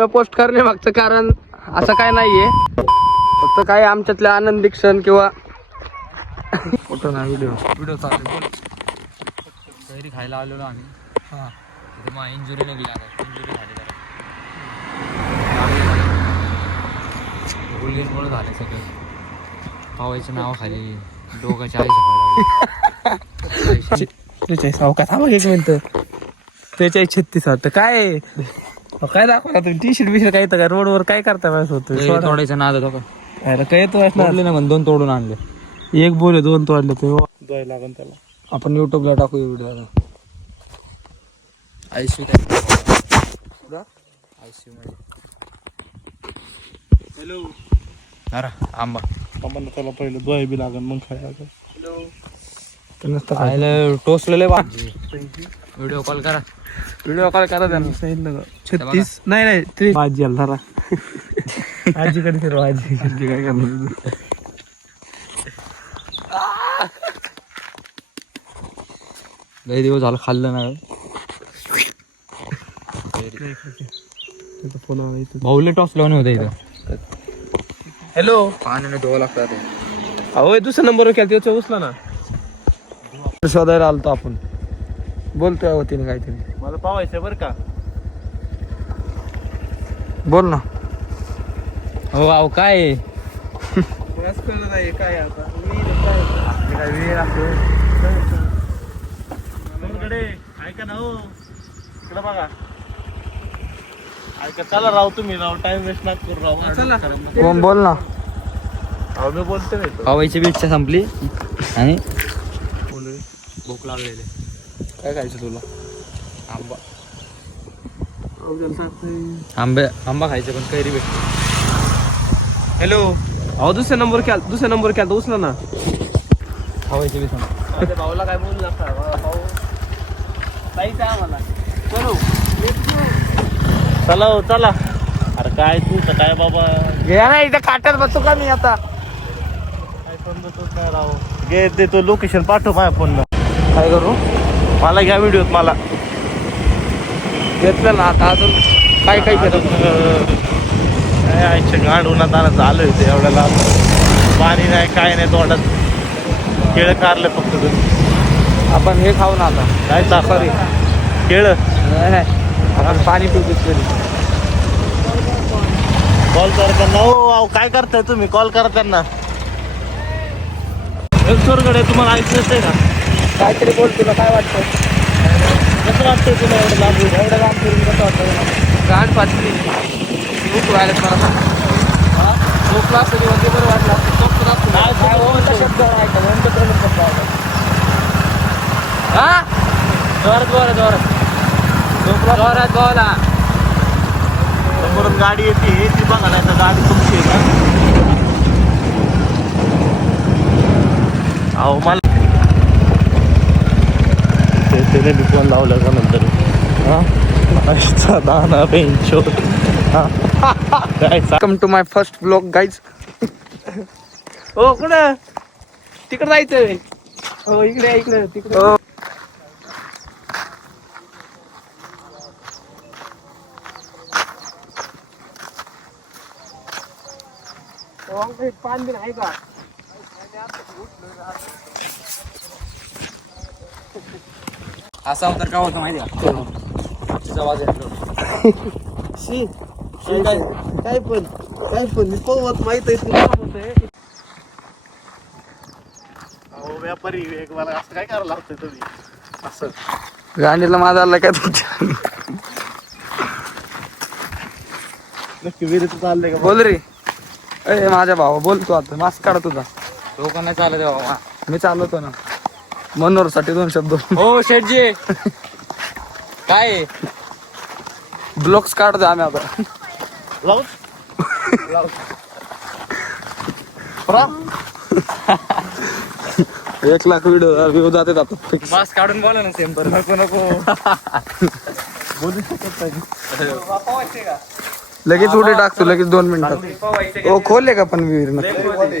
Video post करणे मागचं कारण असं काय नाहीये. फक्त काय आमच्यातले आनंदी क्षण किंवा कुठं ना व्हिडिओ. व्हिडिओ चालेल. कैरी खायला आलेलो आम्ही. हा. तिथे मग इंजुरी निघली आता. इंजुरी झाली जरा. गुलगीनमुळे झाले सगळं. पावायचं नाव खाली. आई झाली त्रेचाळीस त्रेचाळीस छत्तीस वाटतं. काय? काय दाखवला तुम्ही टी शर्ट बिशर्ट काय? काय रोडवर काय करता माझ्या होतं? तोडायचं का अरे काय येतो तोडले ना दोन तोडून आणले. एक बोल दोन तोडले ते. द्वाय लागन त्याला. आपण युट्यूबला टाकू व्हिडिओ आयसी आयसी मध्ये हॅलो अरे आंबा आम्हाला त्याला पहिलं द्वाय बी लागन मग खायला नसतं खायला टोचलेले बा व्हिडिओ कॉल करा. व्हिडिओ कॉल करा त्यांना. सांगितलं का? छत्तीस नाही नाही त्रीस. आजी आला आजीकडे फिरवा आजी. आजी काय करणार? लई दिवस झालं खाल्लं नाही. त्याचा फोन आला इथं भाऊले टॉस लावून होते इथं. हॅलो पाण्याने धुवं लागतं ते. अहो हे दुसरा नंबर केला त्याचा उचला ना. शोधायला आलतो आपण. बोलतोय वतीने काहीतरी. मला पावायचं बरं का? बोल ना. हो अहो काय आहे? नाही काय आता? तुमच्याकडे ऐका ना हो इकडे बघा. ऐका चला राव तुम्ही राव. टाइम वेस्ट करू राव. चला. कोण बोल ना? अहो मी बोलतो नाही तो. पावायची बी इच्छा संपली. आणि? भूक लागलेली. काय खायचं तुला? आंबा. आंबे आंबा खायचे पण कैरी भेटते. हॅलो अहो दुसरा नंबर केला दुसरा नंबर केला उचला ना. खावायची बी संपली माझ्या भाऊला काय बोलू भाऊ आहे आम्हाला. चलो. चला हो चला. अरे काय तुमचं काय बाबा? घ्या ना इथं काट्यात बसतो का मी आता? काय नाही राव? घे देतो लोकेशन पाठव माझ्या फोनला काय करू? मला घ्या व्हिडिओत मला. घेतलं ना आता अजून काय काय केलं अजून, काय आईच्या गांड उन्हात आणत झालं होते एवढ्या लांब. पाणी नाही काय नाही तोंडात केळं कारलं फक्त तुम्ही. आपण हे खाऊ ना आता. काय सॉरी केळं. आपण पाणी पिऊ तरी. कॉल करा त्यांना. हो काय करताय तुम्ही? कॉल करा त्यांना. तुम्हाला ऐकू येतंय का काहीतरी बोल तुला काय वाटतं कसं वाटतंय तुला एवढं लांब येऊन? एवढं काम करून कसं वाटतं गाठ पाचली भूक व्हायला मला झोपला असं म्हणजे बरं वाटलं असतं. झोपलं असतं. असतं? शब्द ऐका ओमचा प्रमुख शब्द ऐका हा? जोरात जोरात. जोरात. झोपला जोरात बोला. समोरून गाडी येते. ती बघा नाही तर गाडी तुमची आहे का अहो मला ते- त्याने फोन लावला का नंतर. हा? दाना हा? Welcome to my first blog guys हो कुठं? तिकडे जायचंय. हो इकडे इकडे तिकडे. हो. पान बिन आहे का? असा अवतार का होता माहिती का? तिचा आवाज शी काय काय पण काय पण मी पोहत माहीत आहे तुला अहो व्यापारी मला असं काय करायला लागतंय तुम्ही? असं. गांडीला माझा आला काय तुमच्या नक्की विहिरीत चाललंय का बोल रे. अरे माझ्या भावा बोल तू आता मास्क काढ तुझा. डोकं नाही चालत बाबा. मी चालवतो ना. मनोहरसाठी दोन शब्द. हो शेठजी. काय? ब्लॉक्स काढतो आम्ही आता. एक लाख व्हिडिओ व्ह्यू जाते आता. फिक्स मास्क काढून बोला ना सेम नको नको. बोलू शकत नाही. लगेच उडी टाकतो लगेच दोन मिनिटात ओ खोलले का पण विहीर नक्की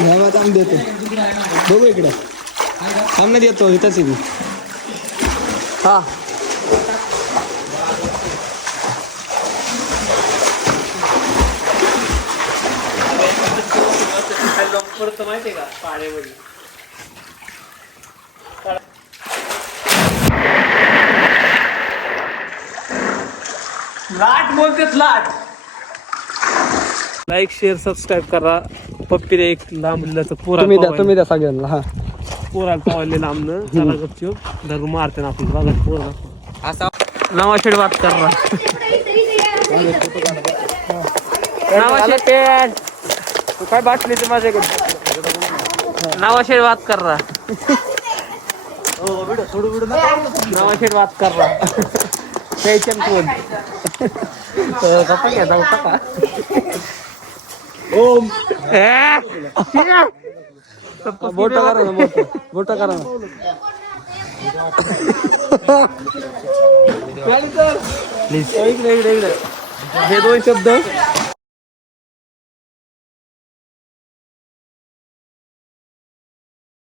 न्यायात आम्ही देतो. बघू इकडे. सामने देतो इथंच आहे हा. लाट बोलतेत लाट. लाईक शेअर सबस्क्राईब करा. पप्पीने एक लांब लिहिलं पोरा तुम्ही द्या तुम्ही द्या सगळ्यांना हा. पोराला पावले लांबनं. चला गपचूप. धरू मारते ना आपण बघा पोरा असा. नवा शेड बात कर रहा नवा शेड. पेन तू काय बाटली ते माझ्याकडे नवा शेड बात कर रहा नवा शेड बात कर रहा पेचन कोण कसं का ओम! बोट करा ना करा ना. Please. इकडे इकडे इकडे. हे दोन शब्द.